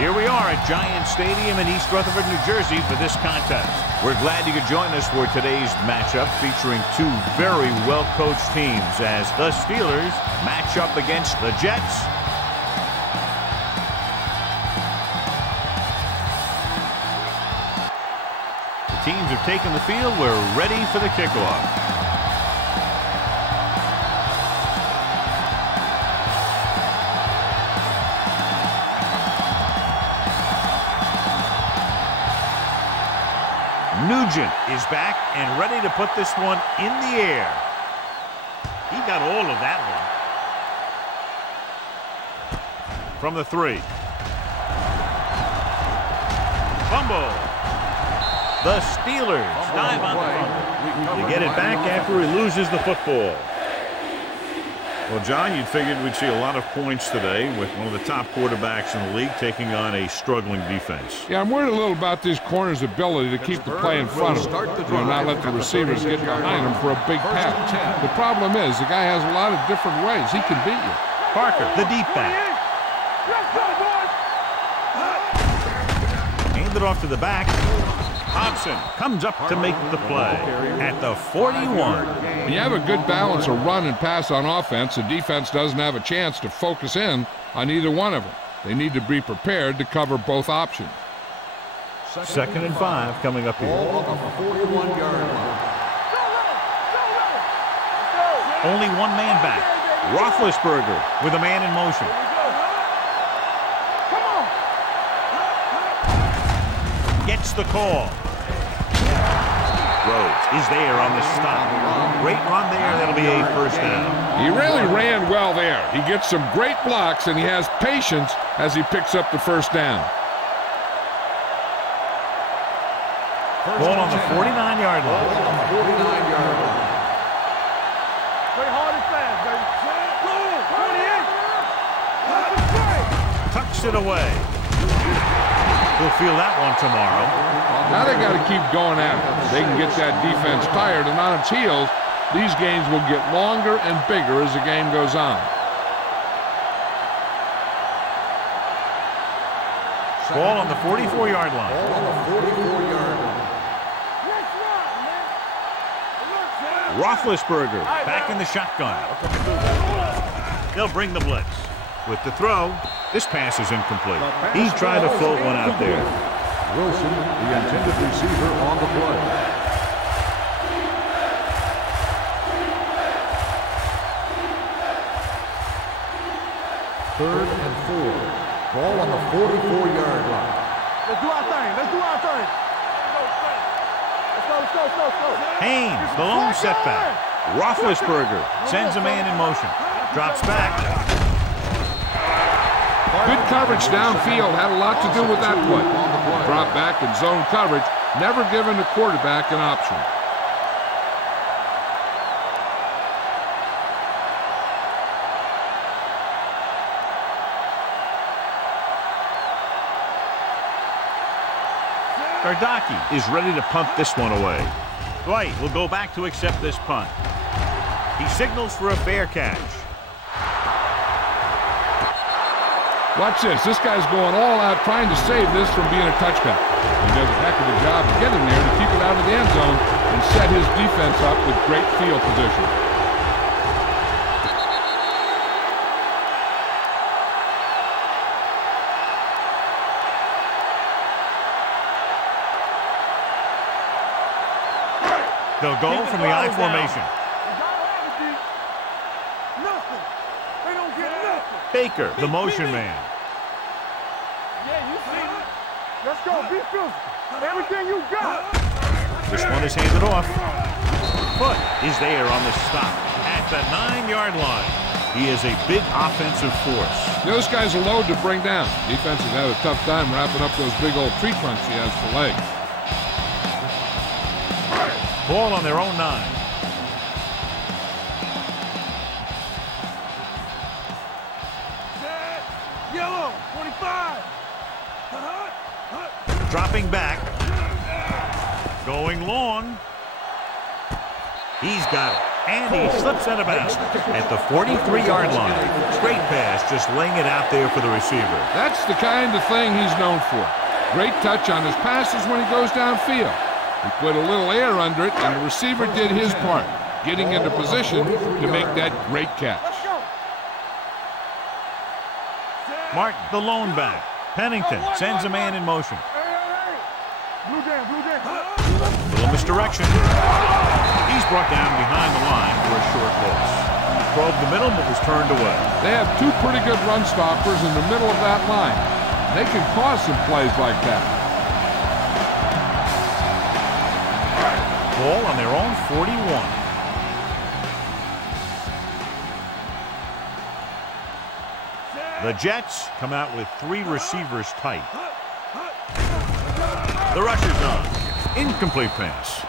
Here we are at Giant Stadium in East Rutherford, New Jersey for this contest. We're glad you could join us for today's matchup featuring two very well-coached teams as the Steelers match up against the Jets. The teams have taken the field. We're ready for the kickoff. Nugent is back and ready to put this one in the air. He got all of that one. From the 3. Fumble. The Steelers dive on the fumble. They get it back after he loses the football. Well, John, you'd figured we'd see a lot of points today with one of the top quarterbacks in the league taking on a struggling defense. Yeah, I'm worried a little about this corner's ability to keep the play in front of him. Not let the receivers get behind him for a big pass. The problem is the guy has a lot of different ways he can beat you. Parker, the deep back. Hand it off to the back. Thompson comes up to make the play at the 41. When you have a good balance of run and pass on offense, the defense doesn't have a chance to focus in on either one of them. They need to be prepared to cover both options. 2nd and 5 coming up here. Only one man back. Roethlisberger with a man in motion. Gets the call. Rhodes is there on the stop. Great run there. That'll be a first down. He really ran well there. He gets some great blocks, and he has patience as he picks up the first down. Ball on the 49-yard line. Play hard and fast, baby. Tucks it away. We'll feel that one tomorrow. Now they got to keep going at it. They can get that defense tired, and on its heels, these games will get longer and bigger as the game goes on. Ball on the 44-yard line. Roethlisberger back in the shotgun. They'll bring the blitz. With the throw, this pass is incomplete. He's trying to float one out there. Wilson, the intended receiver, on the play. Third and 4. Ball on the 44-yard line. Let's do our thing. Let's do our thing. Let's go. Haynes, the lone setback. Roethlisberger sends a man in motion. Drops back. Good coverage downfield had a lot to do with that play. Drop back and zone coverage, never giving the quarterback an option. Gardocki is ready to punt this one away. Dwight will go back to accept this punt. He signals for a fair catch. Watch this. This guy's going all out trying to save this from being a touchdown. He does a heck of a job of getting there to keep it out of the end zone and set his defense up with great field position. They'll go from the I formation. Nothing. They don't get nothing. Baker, the motion man. Yeah, you see it. Let's go. Be physical. Everything you got. This one is handed off. Foot is there on the stop at the 9-yard line. He is a big offensive force. Those guys are load to bring down. Defense has had a tough time wrapping up those big old tree trunks he has for legs. Ball on their own 9. Yellow, 25. Dropping back. Going long. He's got it. And he slips out of bounds at the 43-yard line. Great pass, just laying it out there for the receiver. That's the kind of thing he's known for. Great touch on his passes when he goes downfield. He put a little air under it, and the receiver did his part, getting into position to make that great catch. Martin, the lone back. Pennington sends a man in motion. Blue game, blue game. Little misdirection. He's brought down behind the line for a short loss. Probed the middle, but was turned away. They have two pretty good run stoppers in the middle of that line. They can cause some plays like that. Ball on their own 41. The Jets come out with 3 receivers tight. The rusher's on. Incomplete pass.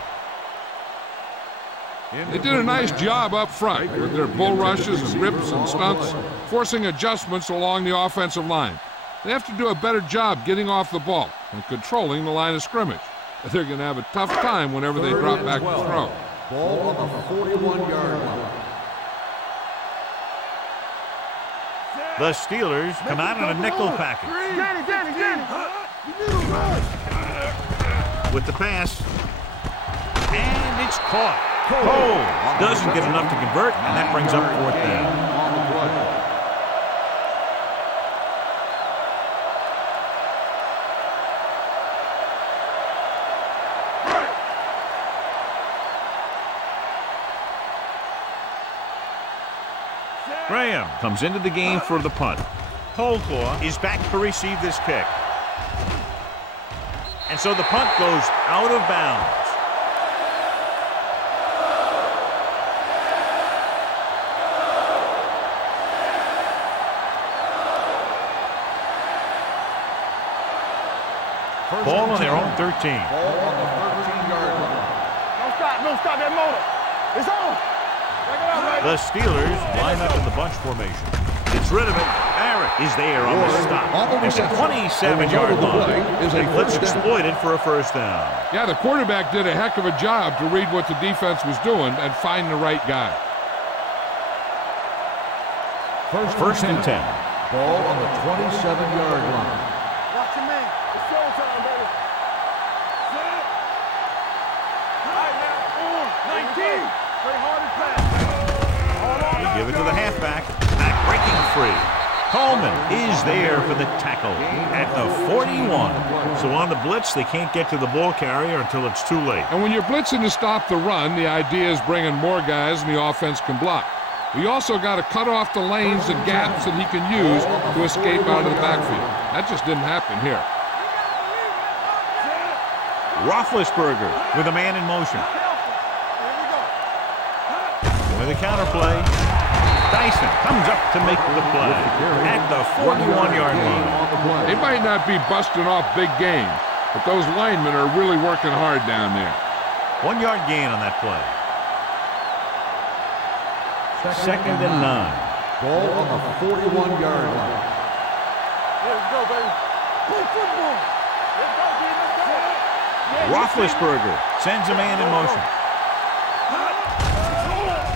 They did a nice job up front with their bull rushes and rips and stunts, forcing adjustments along the offensive line. They have to do a better job getting off the ball and controlling the line of scrimmage. They're going to have a tough time whenever they drop back to throw. Ball on the 41-yard line. The Steelers come out in a nickel package. Danny. With the pass. And it's caught. Cole doesn't get enough to convert, and that brings up 4th down. Graham comes into the game for the punt. Holclaw is back to receive this kick. And so the punt goes out of bounds. Ball on their own 13. Ball on the 13-yard line. Don't stop that motor. It's on. The Steelers line up in the bunch formation. Gets rid of it. Barrett is there on the stop. At the 27-yard line. And blitz exploited for a 1st down. Yeah, the quarterback did a heck of a job to read what the defense was doing and find the right guy. 1st and 10. Ball on the 27-yard line. Watch your man. It's showtime, baby. All right, now. 19. Play hard and fast. They give it to the halfback. Back breaking free. Coleman is there for the tackle at the 41. So on the blitz, they can't get to the ball carrier until it's too late. And when you're blitzing to stop the run, the idea is bringing more guys than the offense can block. We also got to cut off the lanes and gaps that he can use to escape out of the backfield. That just didn't happen here. Roethlisberger with a man in motion. With a counter play. Dyson comes up to make the play at the 41-yard line. They might not be busting off big game, but those linemen are really working hard down there. 1-yard gain on that play. 2nd and 9. Ball on the 41-yard line. Let's go, baby. Play football. Let's go, D. Let's go. Roethlisberger sends a man in motion.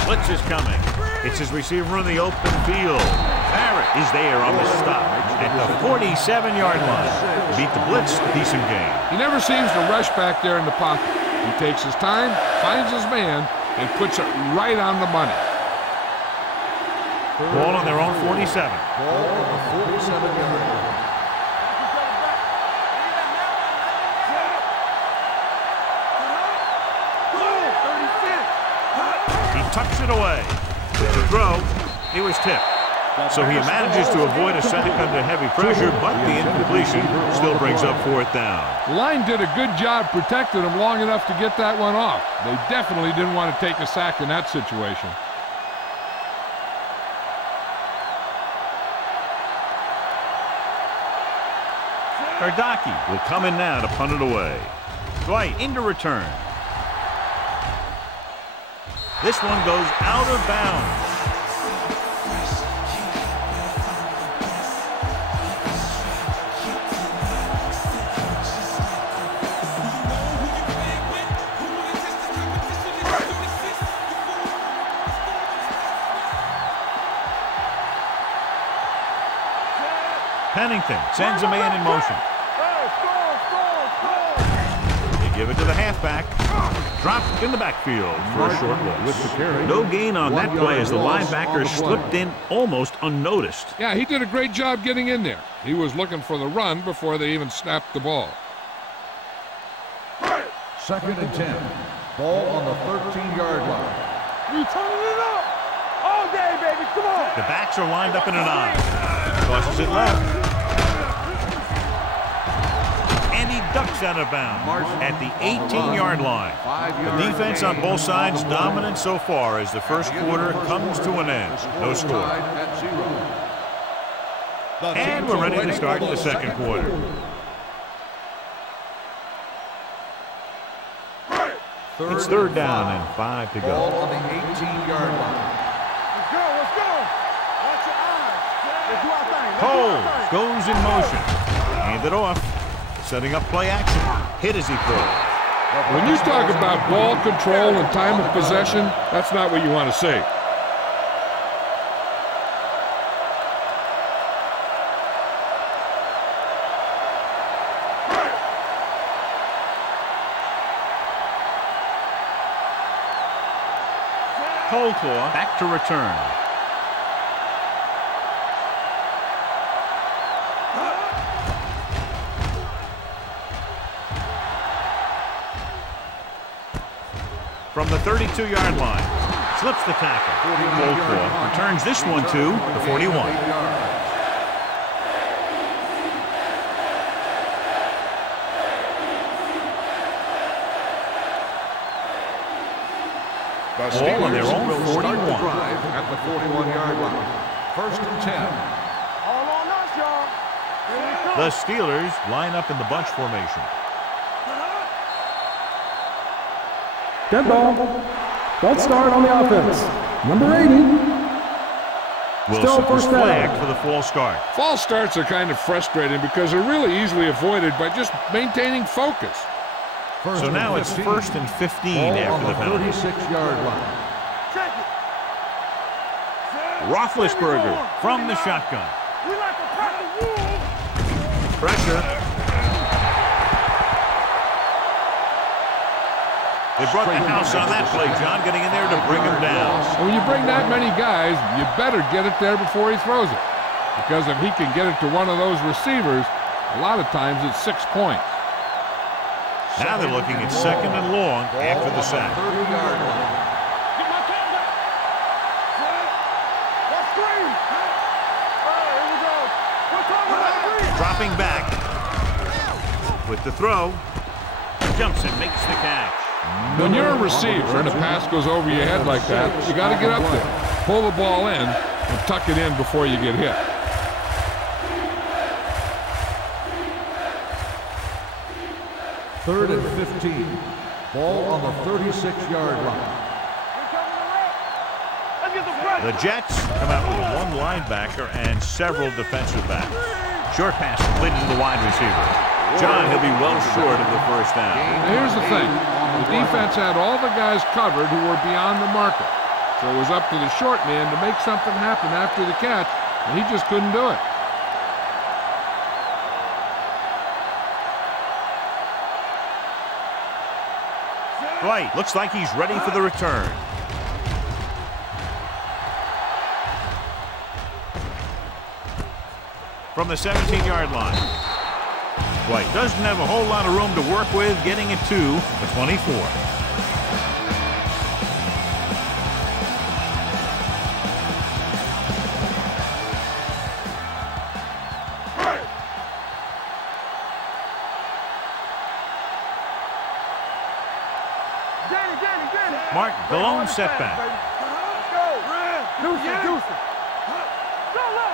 Blitz is coming. It's his receiver in the open field. Barrett is there on the stop at the 47-yard line. Beat the blitz, decent game. He never seems to rush back there in the pocket. He takes his time, finds his man, and puts it right on the money. Ball on their own 47. Ball on the 47-yard line. Tucks it away. With the throw, he was tipped. So he manages to avoid a sack under heavy pressure, but the incompletion still brings up 4th down. The line did a good job protecting him long enough to get that one off. They definitely didn't want to take a sack in that situation. Ardaki will come in now to punt it away. Dwight into return. This one goes out of bounds. Pennington sends a man in motion. They give it to the halfback. Dropped in the backfield for a short loss. No gain on that play as the linebacker slipped in almost unnoticed. Yeah, he did a great job getting in there. He was looking for the run before they even snapped the ball. 2nd and 10. Ball on the 13-yard line. You turning it up all day, baby. Come on. The backs are lined up in an I. Tosses it left. And he ducks out of bounds at the 18-yard line. The defense on both sides dominant so far as the first quarter comes to an end. No score. And we're ready to start the second quarter. It's 3rd down and 5 to go. Ball on the 18-yard line. Let's go. Let's go. Watch your eyes. Let's do our thing. Cole goes in motion. Hand it off. Setting up play action. Hit as he throws. When you talk about ball control and time of possession, that's not what you want to see. Coldclaw back to return. From the 32-yard line, slips the tackle. Coldclaw returns this one to the 41. Ball on their own 41. At the 41-yard line. 1st and 10. All on us, y'all. The Steelers line up in the bunch formation. Dead ball. False start on the offense. Number 80. Wilson was flagged for the false start. False starts are kind of frustrating because they're really easily avoided by just maintaining focus. So now it's 1st and 15 after the penalty. 36-yard line. Check it. Roethlisberger from the shotgun. We like to pack the wolves. Pressure. They brought the house on that play, John, getting in there to bring him down. And when you bring that many guys, you better get it there before he throws it. Because if he can get it to one of those receivers, a lot of times it's 6 points. Now they're looking at 2nd and long after the sack. 30-yard line. Get my cat back. Let's scream. All right, here we go. We're talking about scream. Dropping back with the throw. Jumps and makes the catch. When you're a receiver and a pass goes over your head like that, you got to get up there, pull the ball in, and tuck it in before you get hit. Third and 15. Ball on the 36-yard line. Let's get the pressure. The Jets come out with one linebacker and several defensive backs. Short pass completed to the wide receiver. John, he'll be well short of the first down. Now here's the thing. The defense had all the guys covered who were beyond the marker. So it was up to the short man to make something happen after the catch, and he just couldn't do it. Dwight looks like he's ready for the return. From the 17-yard line. Dwight doesn't have a whole lot of room to work with, getting it to the 24. Martin, the lone setback. Let's go. Deuce it. Go low.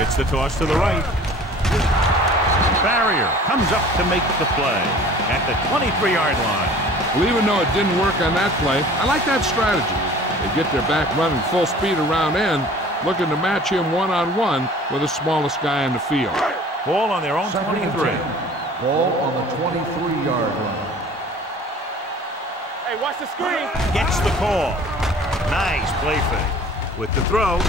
It's the toss to the right. Barrier comes up to make the play at the 23-yard line. Well, even though it didn't work on that play, I like that strategy. They get their back running full speed around end, looking to match him one-on-one with the smallest guy in the field. Ball on their own 23. Ball on the 23-yard line. Hey, watch the screen. Gets the call. Nice play fake. With the throw,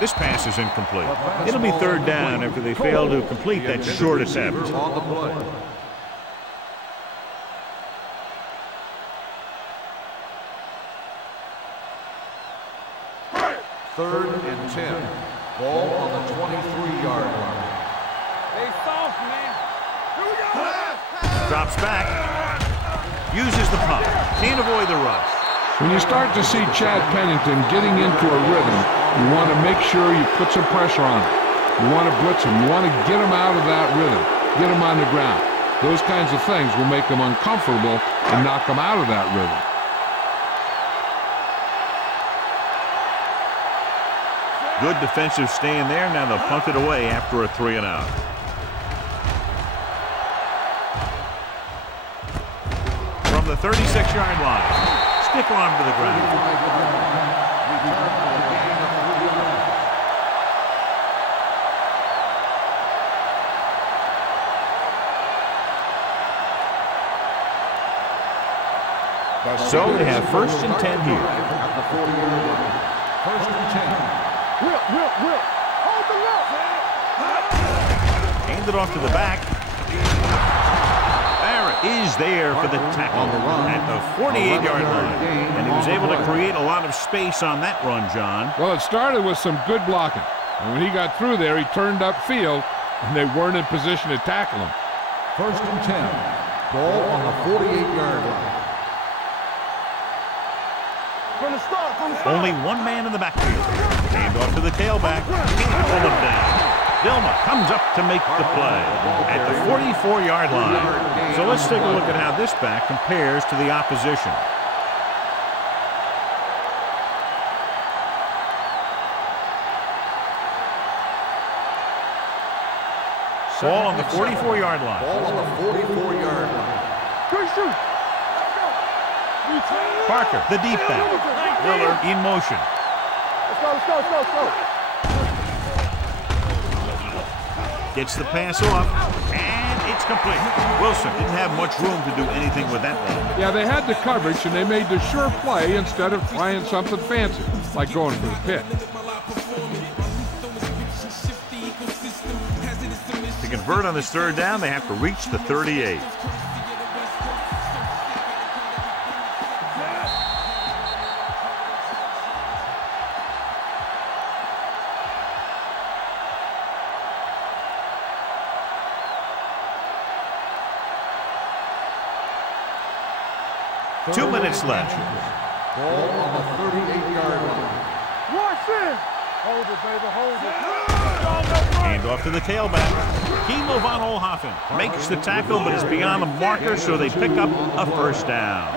This pass is incomplete. It'll be third down after they fail to complete that short attempt. On the play. Third and 10. Ball on the 23-yard line. Hey, soft, man. Here we go. Drops back. Uses the pump. Can't avoid the rush. When you start to see Chad Pennington getting into a rhythm, you want to make sure you put some pressure on him. You want to blitz him. You want to get him out of that rhythm. Get him on the ground. Those kinds of things will make him uncomfortable and knock him out of that rhythm. Good defensive stand there. Now they'll punt it away after a 3-and-out. From the 36-yard line, stiff arm to the ground. So they have first and 10 here. First and 10. Whip. Hold the rope. Hand it off to the back. Barrett is there for the tackle at the 48-yard line. And he was able to create a lot of space on that run, John. Well, it started with some good blocking. And when he got through there, he turned upfield, and they weren't in position to tackle him. First and 10. Ball on the 48-yard line. From the start. Only one man in the backfield. Hand off to the tailback. Can't pull him down. Dilma comes up to make the play at the 44-yard line. So let's take a look at how this back compares to the opposition. Ball on the 44-yard line. Ball on the 44-yard line. Good shoot. Parker, the deep back. Miller in motion. Let's go. Gets the pass off, and it's complete. Wilson didn't have much room to do anything with that one. Yeah, they had the coverage, and they made the sure play instead of trying something fancy, like going for the pit. To convert on this third down, they have to reach the 38. Two minutes left. Ball on the 38-yard line. Watch it. Hold it, baby. Hold it. Hand off to the tailback. Kimo von Oelhoffen makes the tackle, but is beyond the marker, so they pick up a first down.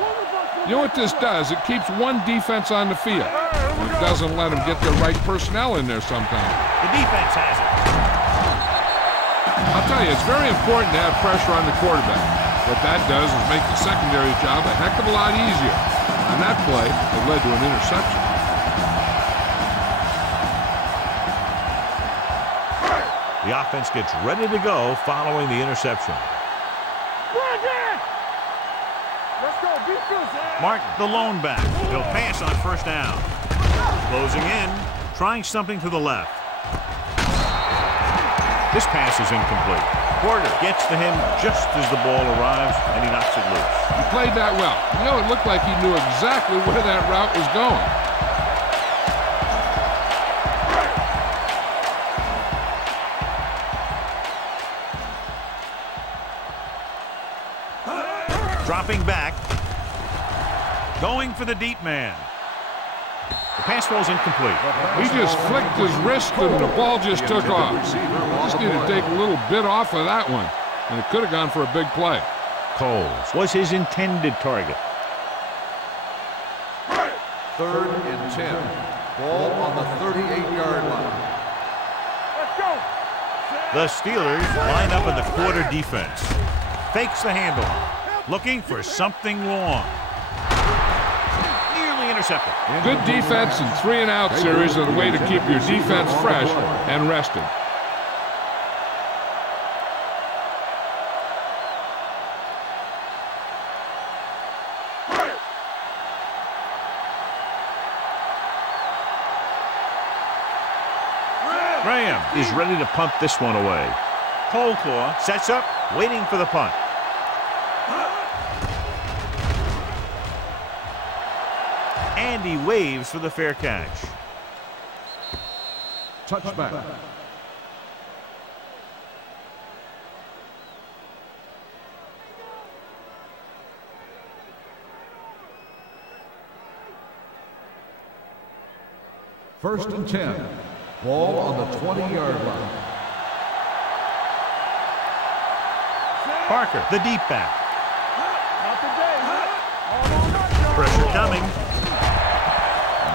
You know what this does? It keeps one defense on the field. It doesn't let them get the right personnel in there sometimes. The defense has it. I'll tell you, it's very important to have pressure on the quarterback. What that does is make the secondary job a heck of a lot easier. On that play, it led to an interception. The offense gets ready to go following the interception. Let's go, defense. Mark, the lone back. He'll pass on first down. Closing in, trying something to the left. This pass is incomplete. Porter gets to him just as the ball arrives, and he knocks it loose. He played that well. You know, it looked like he knew exactly where that route was going. Dropping back. Going for the deep man. The pass falls incomplete. He just flicked his wrist and the ball just took off. Just need to take a little bit off of that one, and it could have gone for a big play. Coles was his intended target. Third and 10. Ball on the 38-yard line. Let's go. The Steelers line up in the quarter defense. Fakes the handoff. Looking for something long. Nearly intercepted. Good defense and 3-and-out series are the way to keep your defense fresh and rested. Graham is ready to punt this one away. Coldclaw sets up, waiting for the punt. And he waves for the fair catch. Touchback. First and 10. Ball on the 20-yard line. Parker, the deep back. Pressure coming.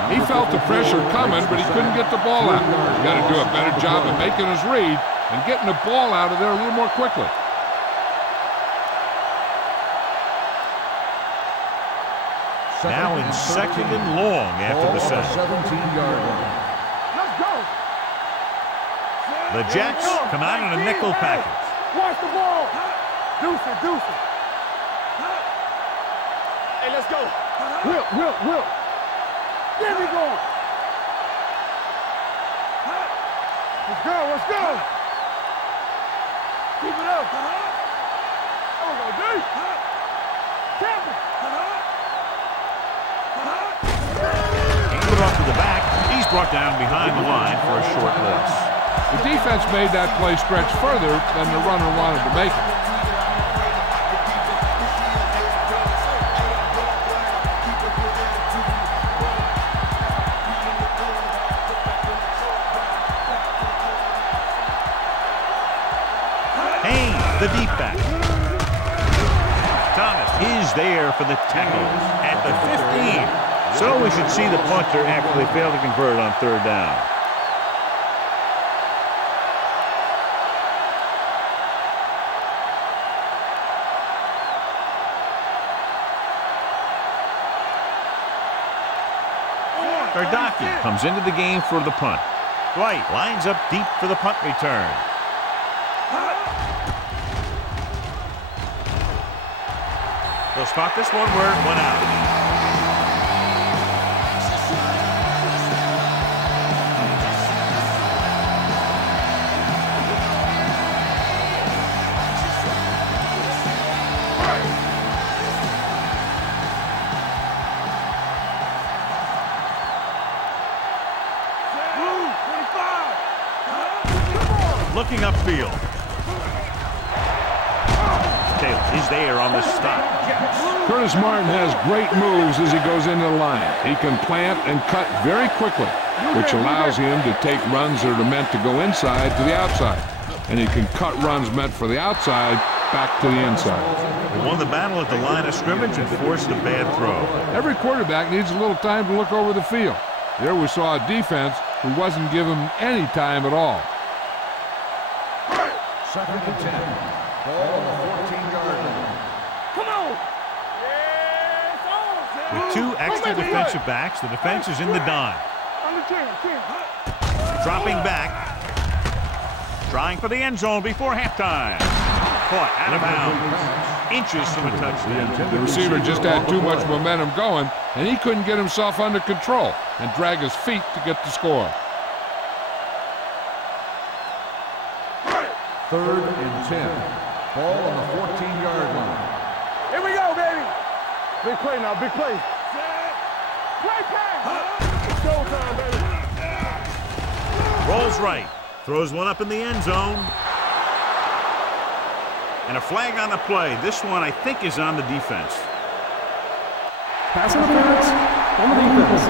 He felt the pressure coming, but he couldn't get the ball out. He's got to do a better job of making his read and getting the ball out of there a little more quickly. Now in second and long after the set. 17-yard line. Let's go. The Jets come out in a nickel package. Watch the ball. Deuce it, deuce it. Hey, let's go. Whip. There we go. Let's go. Keep it up. There we go, D. Campbell. Handed off to the back. He's brought down behind the line for a short loss. The defense made that play stretch further than the runner wanted to make it. The deep back. Thomas is there for the tackle at the 15. So we should see the punter after they fail to convert on third down. Gardocki comes into the game for the punt. Dwight lines up deep for the punt return. They'll spot this one where it went out. Looking upfield. Taylor is there on the stop. Curtis Martin has great moves as he goes into the line. He can plant and cut very quickly, which allows him to take runs that are meant to go inside to the outside. And he can cut runs meant for the outside back to the inside. He won the battle at the line of scrimmage and forced a bad throw. Every quarterback needs a little time to look over the field. There we saw a defense who wasn't given any time at all. Second and 10. Ball on the 14-yard line. Come on. With two extra defensive backs, the defense is in the dime. On the 10. Dropping back. Trying for the end zone before halftime. Caught out of bounds. Inches from a touchdown. The receiver just had too much momentum going, and he couldn't get himself under control and drag his feet to get the score. Third and 10. Ball on the 14-yard line. Here we go, baby. Big play now, big play. Play pass. It's showtime, baby. Rolls right. Throws one up in the end zone. And a flag on the play. This one, I think, is on the defense. Pass interference on the defense.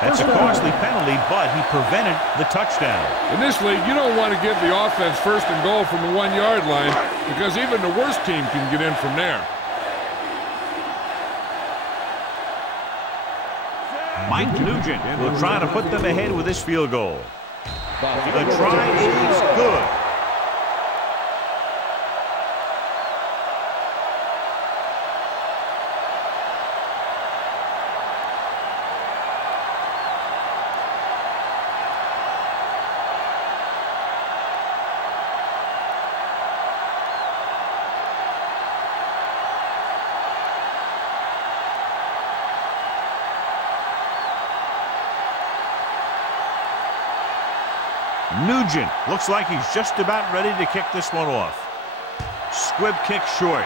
That's a costly penalty, but he prevented the touchdown. In this league, you don't want to give the offense first and goal from the 1-yard line because even the worst team can get in from there. Mike Nugent will try to put them ahead with this field goal. The try is good. Nugent looks like he's just about ready to kick this one off. Squib kick short.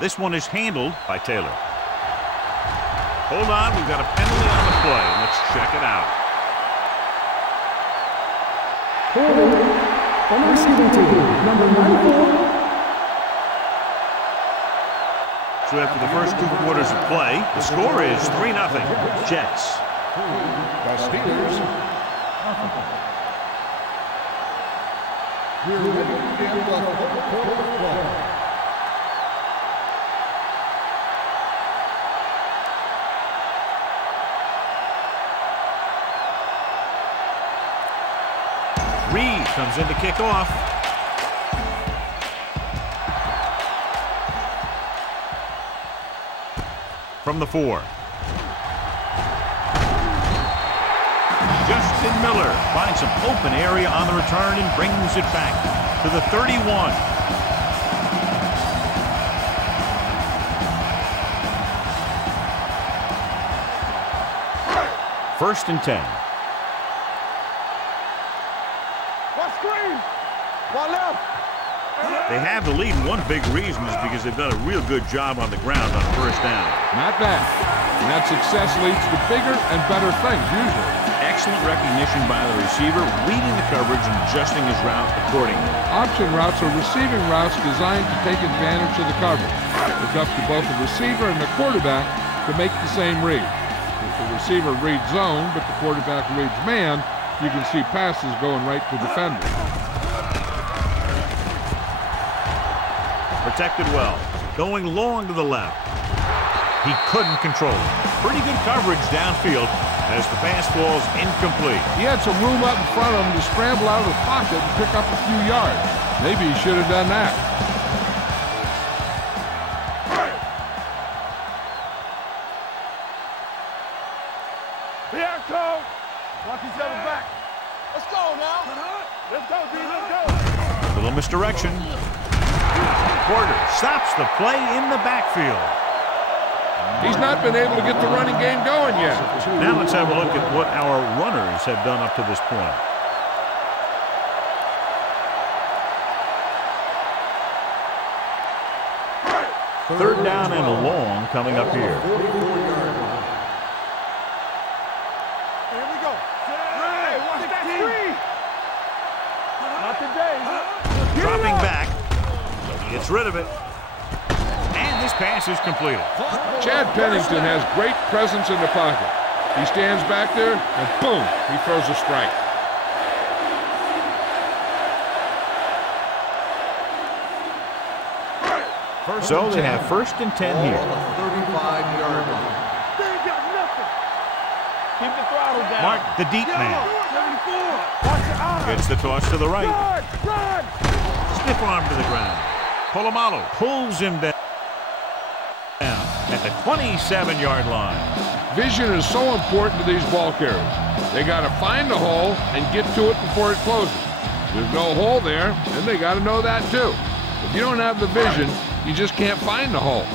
This one is handled by Taylor. Hold on, we've got a penalty on the play. Let's check it out. Holding on the receiving team, number 94. So after the first 2 quarters of play, the score is 3-0. Jets. The Steelers. We're ready to begin the fourth quarter of play. Reed comes in to kick off. From the 4. Justin Miller finds some open area on the return and brings it back to the 31. First and 10. They have the lead, and one big reason is because they've done a real good job on the ground on first down. Not bad. And that success leads to bigger and better things, usually. Excellent recognition by the receiver, reading the coverage and adjusting his route accordingly. Option routes are receiving routes designed to take advantage of the coverage. It's up to both the receiver and the quarterback to make the same read. If the receiver reads zone, but the quarterback reads man, you can see passes going right to defenders. Protected well. Going long to the left. He couldn't control it. Pretty good coverage downfield as the pass falls incomplete. He had some room up in front of him to scramble out of the pocket and pick up a few yards. Maybe he should have done that. Here, Cole. Watch each other back. Let's go now. Let's go, D. Let's go. Little misdirection. Porter stops the play in the backfield. He's not been able to get the running game going yet. Now let's have a look at what our runners have done up to this point. Third down and long coming up here. Here we go. Hey, watch that screen. Not today. Dropping back. Gets rid of it. And this pass is completed. Chad Pennington has great presence in the pocket. He stands back there, and boom, he throws a strike. So they have first and 10 here. On the 35-yard line. They ain't got nothing. Keep the throttle down. Mark, the deep man. 74. Watch your eyes. Gets the toss to the right. Run. Stiff arm to the ground. Polamalu pulls him down at the 27-yard line. Vision is so important to these ball carriers. They got to find the hole and get to it before it closes. There's no hole there, and they got to know that too. If you don't have the vision, you just can't find the hole.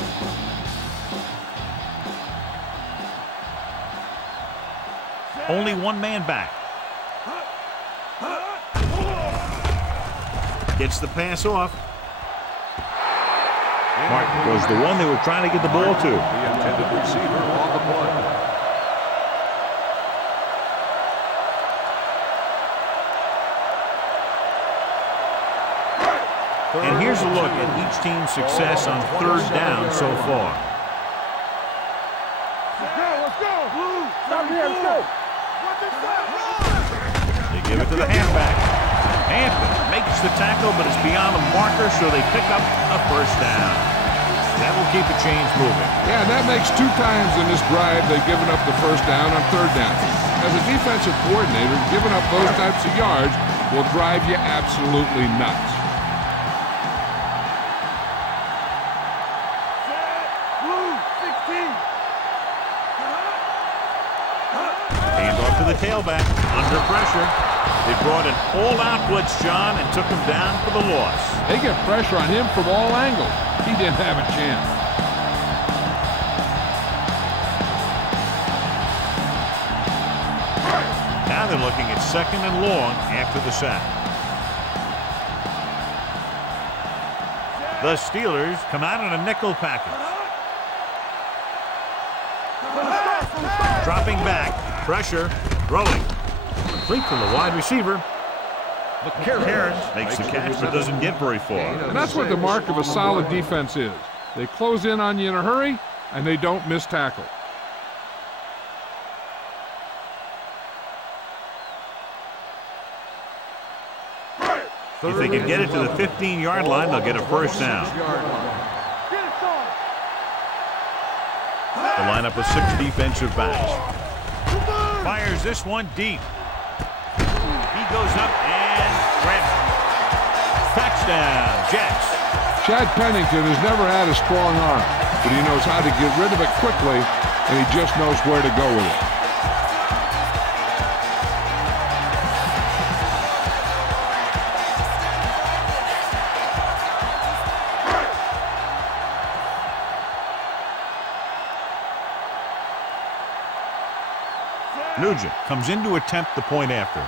Only one man back. Gets the pass off. Martin was the one they were trying to get the ball to. The intended receiver on the play. And here's a look at each team's success on third down so far. Let's go. Stop here. Let's go. They give it to the halfback. Hampton makes the tackle, but it's beyond the marker, so they pick up a first down. That will keep the chains moving. Yeah, that makes 2 times in this drive they've given up the first down on third down. As a defensive coordinator, giving up those types of yards will drive you absolutely nuts. Hand off to the tailback, under pressure. They brought an all-out blitz, John, and took him down for the loss. They get pressure on him from all angles. He didn't have a chance. now they're looking at 2nd and long after the sack. The Steelers come out in a nickel package. Dropping back, pressure, throwing. Complete to the wide receiver. McCarron makes the catch but doesn't get very far. And that's what the mark of a solid defense is. They close in on you in a hurry, and they don't miss tackle. If they can get it to the 15-yard line, they'll get a first down. The lineup with 6 defensive backs. Fires this one deep. He goes up and grabs it. Touchdown, Jets. Chad Pennington has never had a strong arm, but he knows how to get rid of it quickly, and he just knows where to go with it. Nugent comes in to attempt the point after.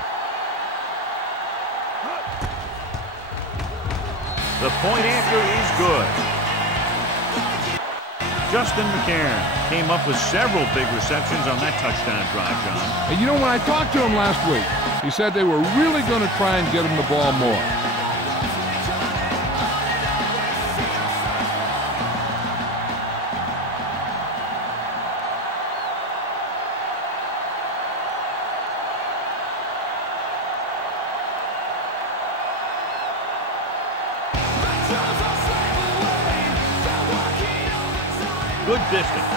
The point after is good. Justin McCarron came up with several big receptions on that touchdown drive, John. And you know, when I talked to him last week, he said they were really going to try and get him the ball more. Good distance.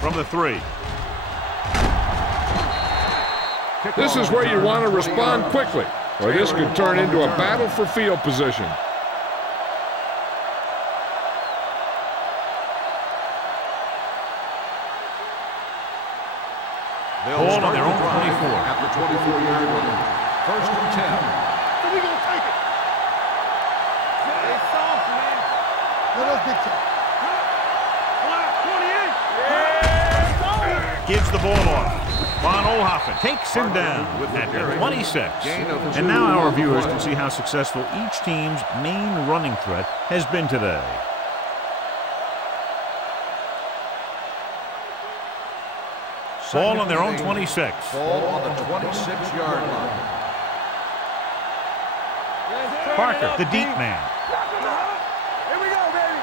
From the 3. This is where you want to respond quickly, or this could turn into a battle for field position. Ball on their own 24. At the 24-yard line. 1st and 10. So we gonna take it. Stay soft, man. Let us get you. 28. Gives the ball off. Von Oelhoffen takes him down at the 26. And now our viewers can see how successful each team's main running threat has been today. Ball on their own 26. Ball on the 26-yard line. Parker, the deep man. Here we go, baby.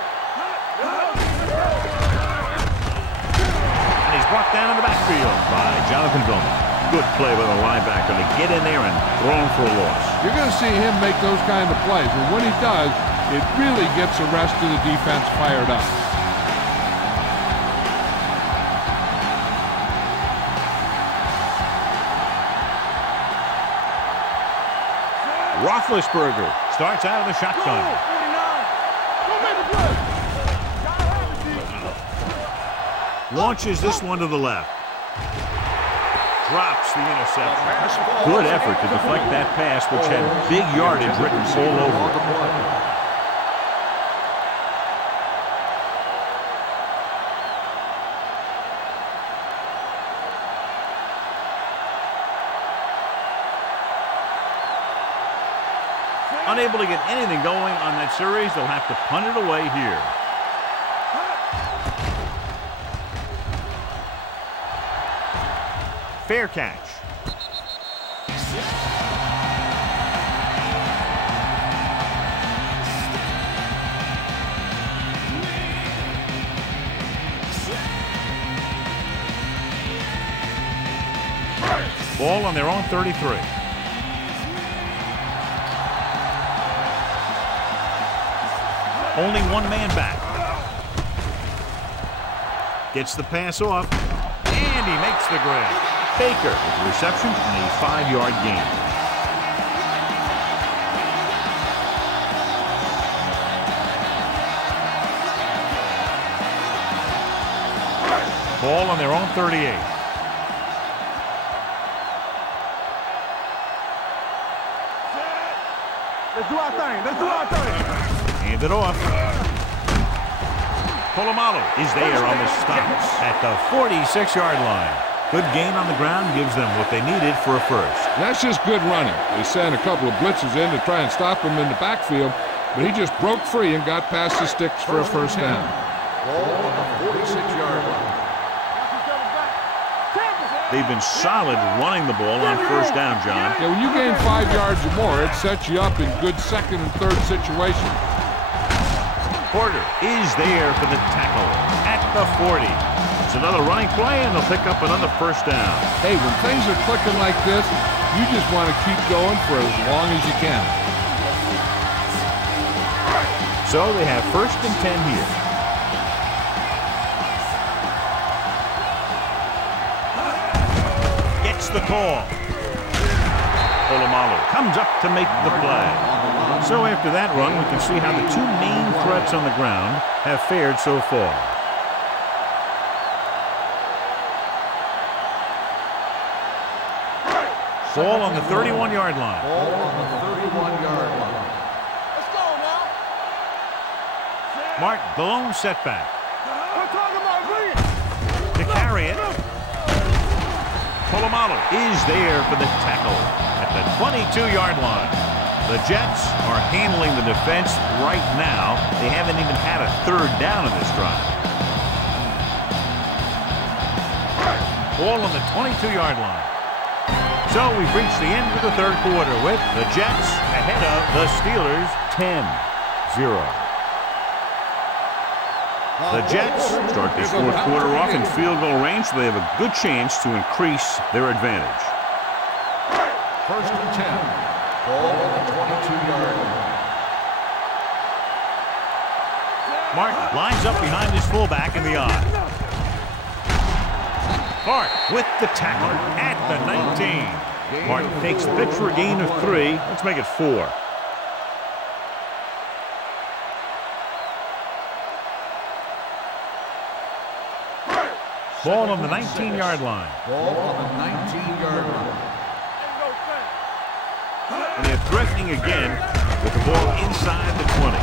And he's brought down in the backfield by Jonathan Vilma. Good play by the linebacker to get in there and throw him for a loss. You're going to see him make those kind of plays, and when he does, it really gets the rest of the defense fired up. Roethlisberger starts out of the shotgun. Launches this one to the left. Drops the interception. Good effort to deflect that pass, which had big yardage written all over it. Unable to get anything going on that series, they'll have to punt it away here. Fair catch. Ball on their own 33. Only one man back. Gets the pass off, and he makes the grab. Baker with the reception and a 5-yard gain. Ball on their own 38. Let's do our thing. Let's do our thing. Hand it off. Polamalu is there on the stop at the 46-yard line. Good gain on the ground gives them what they needed for a first. That's just good running. They sent a couple of blitzes in to try and stop him in the backfield, but he just broke free and got past the sticks for a first down. Ball on the 46-yard line. They've been solid running the ball on first down, John. Yeah, when you gain 5 yards or more, it sets you up in good second and third situations. Porter is there for the tackle at the 40. It's another running play, and they'll pick up another first down. Hey, when things are clicking like this, you just want to keep going for as long as you can. So they have first and 10 here. Gets the call. Polamalu comes up to make the play. So after that run, we can see how the two main threats on the ground have fared so far. Ball on the 31-yard line. Ball on the 31-yard line. Let's go now. Martin, the lone setback. We're talking about green. To carry it. Polamalu is there for the tackle at the 22-yard line. The Jets are handling the defense right now. They haven't even had a third down in this drive. Ball on the 22-yard line. So we've reached the end of the third quarter with the Jets ahead of the Steelers 10-0. The Jets start this fourth quarter off in field goal range, so they have a good chance to increase their advantage. First and 10. Ball on the 22-yard line. Martin lines up behind his fullback in the eye. Clark with the tackle at the 19. Martin takes the pitch for a gain of 3. Let's make it 4. Ball on the 19-yard line. Ball on the 19-yard line. And they're threatening again with the ball inside the 20.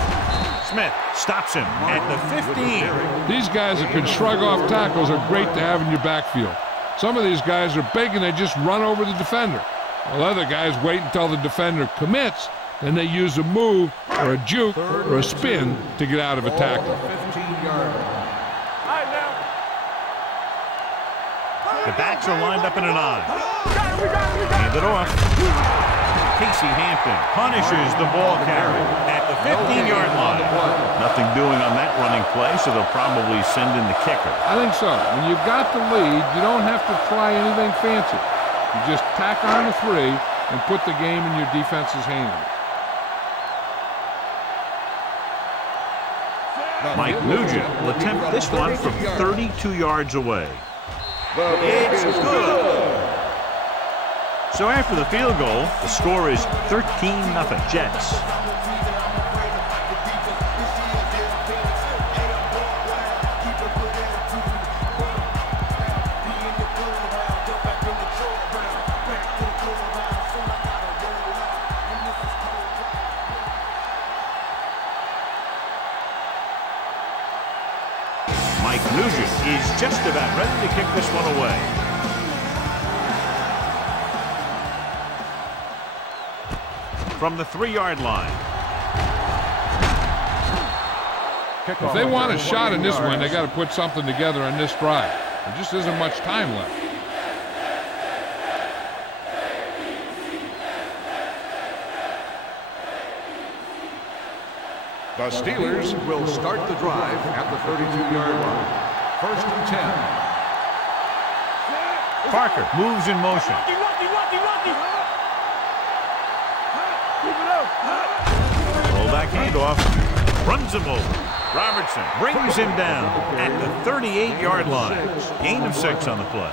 Smith stops him at the 15. These guys that can shrug off tackles are great to have in your backfield. Some of these guys are big and they just run over the defender. While other guys wait until the defender commits, then they use a move or a juke or a spin to get out of a tackle. 15-yard line. The backs are lined up in an eye. Hand it off. Casey Hampton punishes the ball carry at the 15-yard line. Nothing doing on that running play, so they'll probably send in the kicker. I think so. When you've got the lead, you don't have to try anything fancy. You just tack on the 3 and put the game in your defense's hands. Mike Nugent will attempt this one from 32 yards away. It's good. So after the field goal, the score is 13-0 Jets. Mike Nugent is just about ready to kick this one away. From the 3-yard line. If they want a shot in this one, they got to put something together on this drive. There just isn't much time left. The Steelers will start the drive at the 32-yard line. First and 10. Parker moves in motion. Fullback handoff. Runs him over. Robertson brings him down at the 38-yard line. Gain of 6 on the play.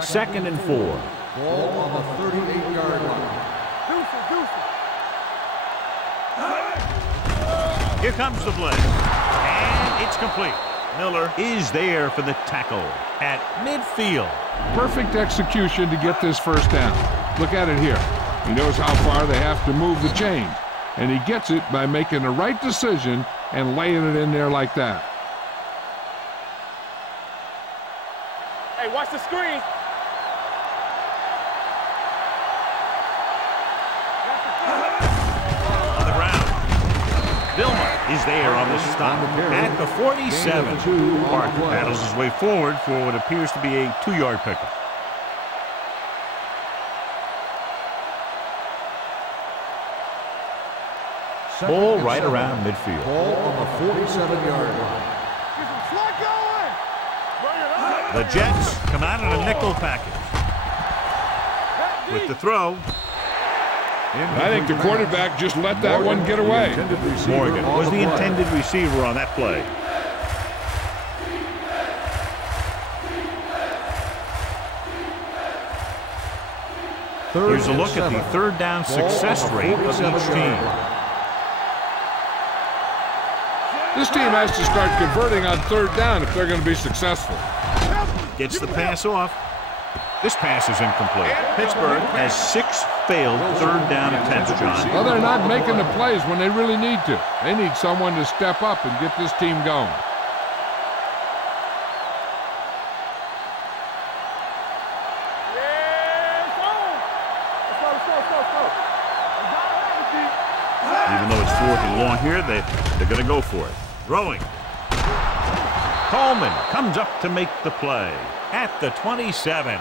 Second and 4. Ball on the 38-yard line. Here comes the blitz. And it's complete. Miller is there for the tackle at midfield. Perfect execution to get this first down. Look at it here. He knows how far they have to move the chain. and he gets it by making the right decision and laying it in there like that. Hey, watch the screen. On the ground. Vilma is there on the stop at the 47. Parker battles his way forward for what appears to be a 2-yard pickup. Ball right around midfield. Ball on the 47-yard line. Get some slot going. Bring it up. The Jets come out in a nickel package. With the throw, I think the quarterback just let that one get away. Morgan was the intended receiver on that play. Here's a look at the third down success rate of each team. This team has to start converting on third down if they're going to be successful. Gets the pass off. This pass is incomplete. Pittsburgh has 6 failed third down attempts, John. Well, they're not making the plays when they really need to. They need someone to step up and get this team going. Even though it's 4th and long here, they're going to go for it. Throwing. Coleman comes up to make the play at the 27.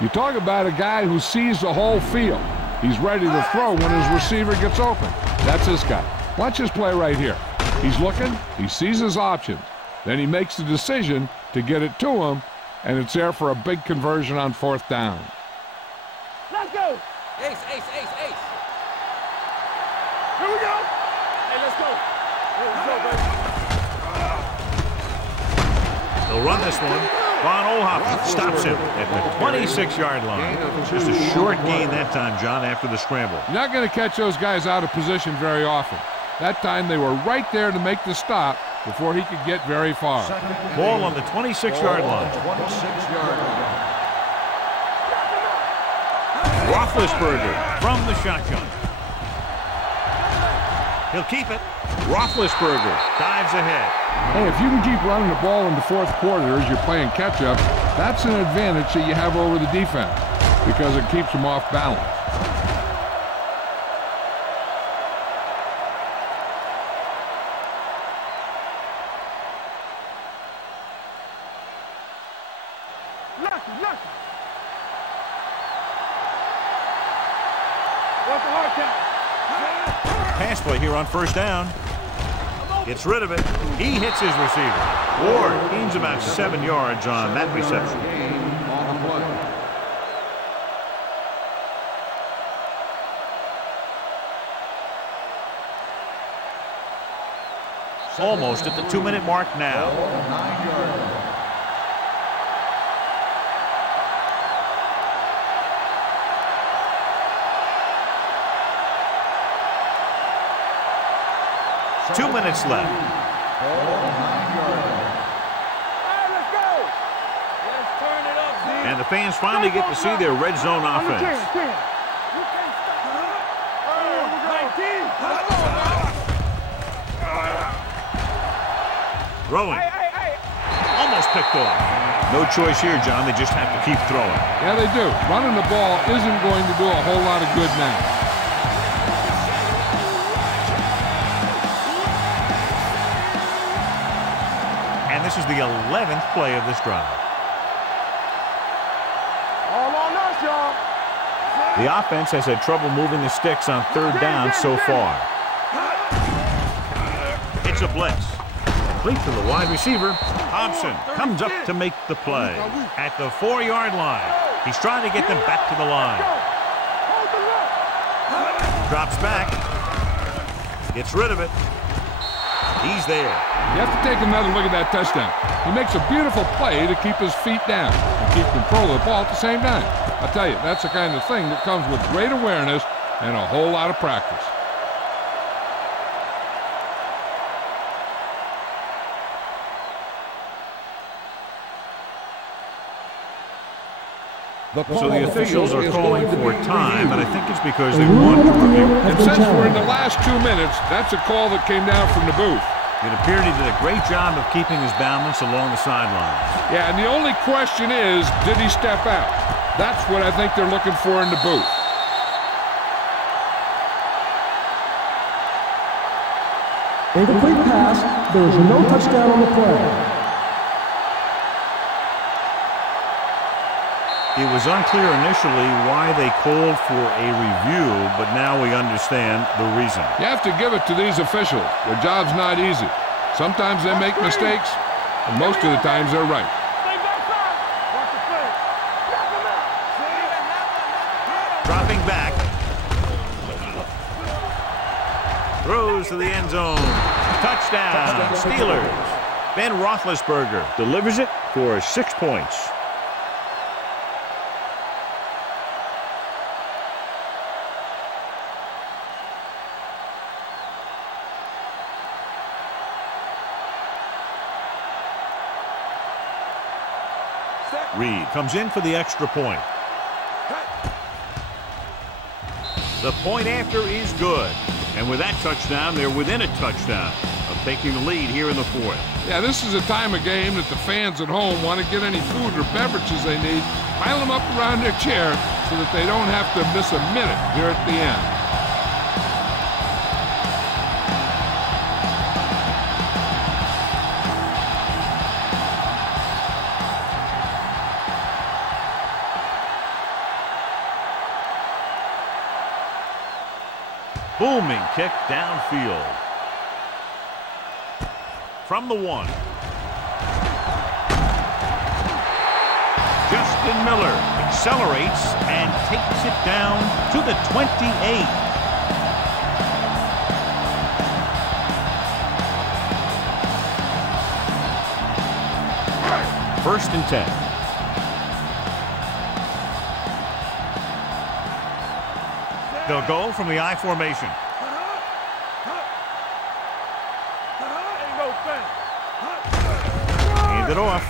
You talk about a guy who sees the whole field. He's ready to throw when his receiver gets open. That's this guy. Watch his play right here. He's looking, he sees his options. Then he makes the decision to get it to him, and it's there for a big conversion on 4th down. Let's go. Ace, ace, ace, ace. Here we go. Hey, let's go. Let's go, baby. They'll run this one. Von Ohoffen stops him at the 26-yard line. Just a short gain that time, John, after the scramble. You're not going to catch those guys out of position very often. That time they were right there to make the stop before he could get very far. Ball on the 26-yard line. 26-yard line. Roethlisberger from the shotgun. He'll keep it. Roethlisberger dives ahead. Hey, if you can keep running the ball in the 4th quarter as you're playing catch-up, that's an advantage that you have over the defense because it keeps them off balance. Lucky. What's the hard count? Pass play here on 1st down. Gets rid of it. He hits his receiver. Ward gains about 7 yards on that reception. Almost at the 2-minute mark now. 9-yard line. Two minutes left. Hey, let's go. Let's turn it up, Z. And the fans finally get to see their red zone offense. You can't stop. Throwing. Hey. Almost picked off. No choice here, John. They just have to keep throwing. Yeah, they do. Running the ball isn't going to do a whole lot of good now. This is the 11th play of this drive. All on us, y'all. The offense has had trouble moving the sticks on 3rd down so far. It's a blitz. Complete to the wide receiver. Thompson comes up to make the play at the 4-yard line. He's trying to get them back to the line. Drops back. Gets rid of it. He's there. You have to take another look at that touchdown. He makes a beautiful play to keep his feet down and keep control of the ball at the same time. I'll tell you, that's the kind of thing that comes with great awareness and a whole lot of practice. So the officials are calling for time, and I think it's because they A rule want to of the field review. has And been since we're in challenged. the last 2 minutes, that's a call that came down from the booth. It appeared he did a great job of keeping his balance along the sidelines. Yeah, and the only question is, did he step out? That's what I think they're looking for in the booth. Incomplete pass. There is no touchdown on the play. It was unclear initially why they called for a review, but now we understand the reason. You have to give it to these officials. Their job's not easy. Sometimes they make mistakes, and most of the times they're right. Stay backside. Watch the play. Knock him out. Dropping back. Throws to the end zone. Touchdown, Steelers. Ben Roethlisberger delivers it for 6 points. Reed comes in for the extra point. The point after is good. And with that touchdown, they're within a touchdown of taking the lead here in the fourth. Yeah, this is a time of game that the fans at home want to get any food or beverages they need, pile them up around their chair so that they don't have to miss a minute here at the end. Booming kick downfield. From the 1. Justin Miller accelerates and takes it down to the 28. First and 10. They'll go from the I formation. Ain't no thing. Hand it off.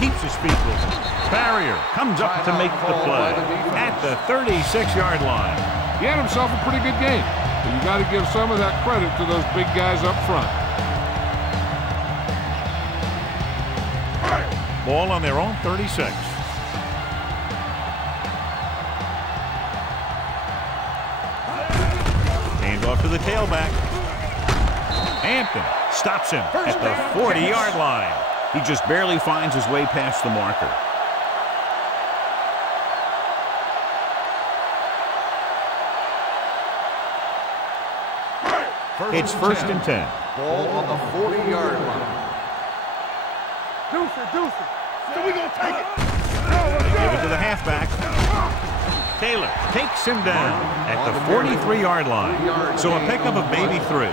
Keeps his feet moving. Barrier comes up to make the play at the 36-yard line. He had himself a pretty good game, but you got to give some of that credit to those big guys up front. Ball on their own 36. Off to the tailback. Hampton stops him at the 40-yard line. He just barely finds his way past the marker. It's first and 10. Ball on the 40-yard line. Deuce it. So we gonna take it. They give it to the halfback. Taylor takes him down at the 43-yard line. So a pickup of maybe 3.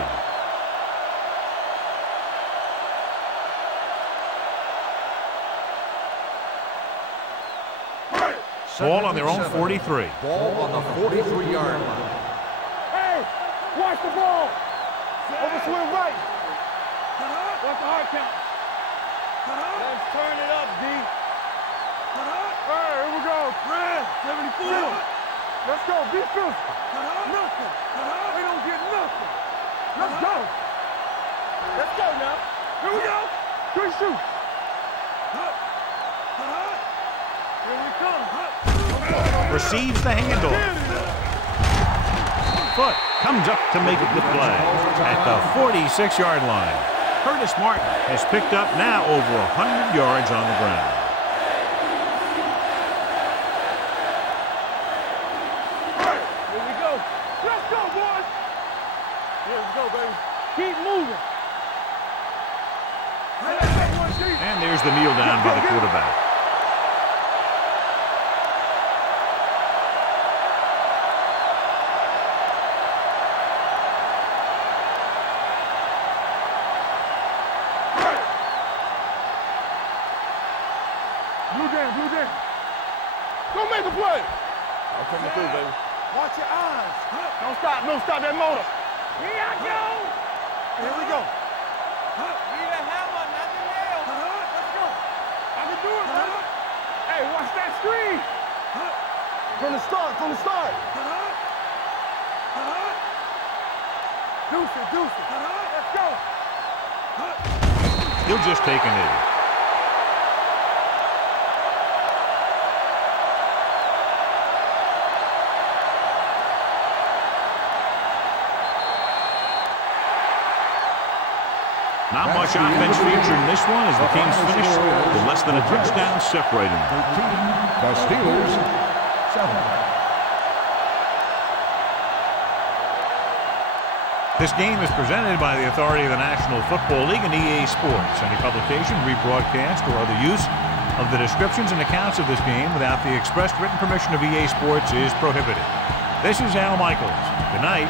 Ball on their own 43. Ball on the 43-yard line. Hey, watch the ball. Over swing right. Watch the hard count. Let's turn it up, D. Hey, here we go. Red, 74. Let's go. Be physical. Nothing. We don't get nothing. Let's go. Let's go now. Here we go. Good shoot. Here we come. Receives the handoff. Foot comes up to make the play at the 46-yard line. Curtis Martin has picked up now over 100 yards on the ground. Here we go. Let's go, boys. Here we go, baby. Keep moving. And there's the kneel down by the quarterback. Blue Jam. Go make a play. I'm coming through, baby. Watch your eyes. Don't stop that motor. Here I go. Here we go. Need a hammer, not the nail. Let's go. I can do it, brother. Hey, watch that screen. From the start, from the start. Deuce it. Let's go. He'll just take a knee. Not much offense featured in this one as the Kings finish with less than a touchdown separating them. 13, the Steelers, 7. This game is presented by the authority of the National Football League and EA Sports. Any publication, rebroadcast, or other use of the descriptions and accounts of this game without the expressed written permission of EA Sports is prohibited. This is Al Michaels. Good night.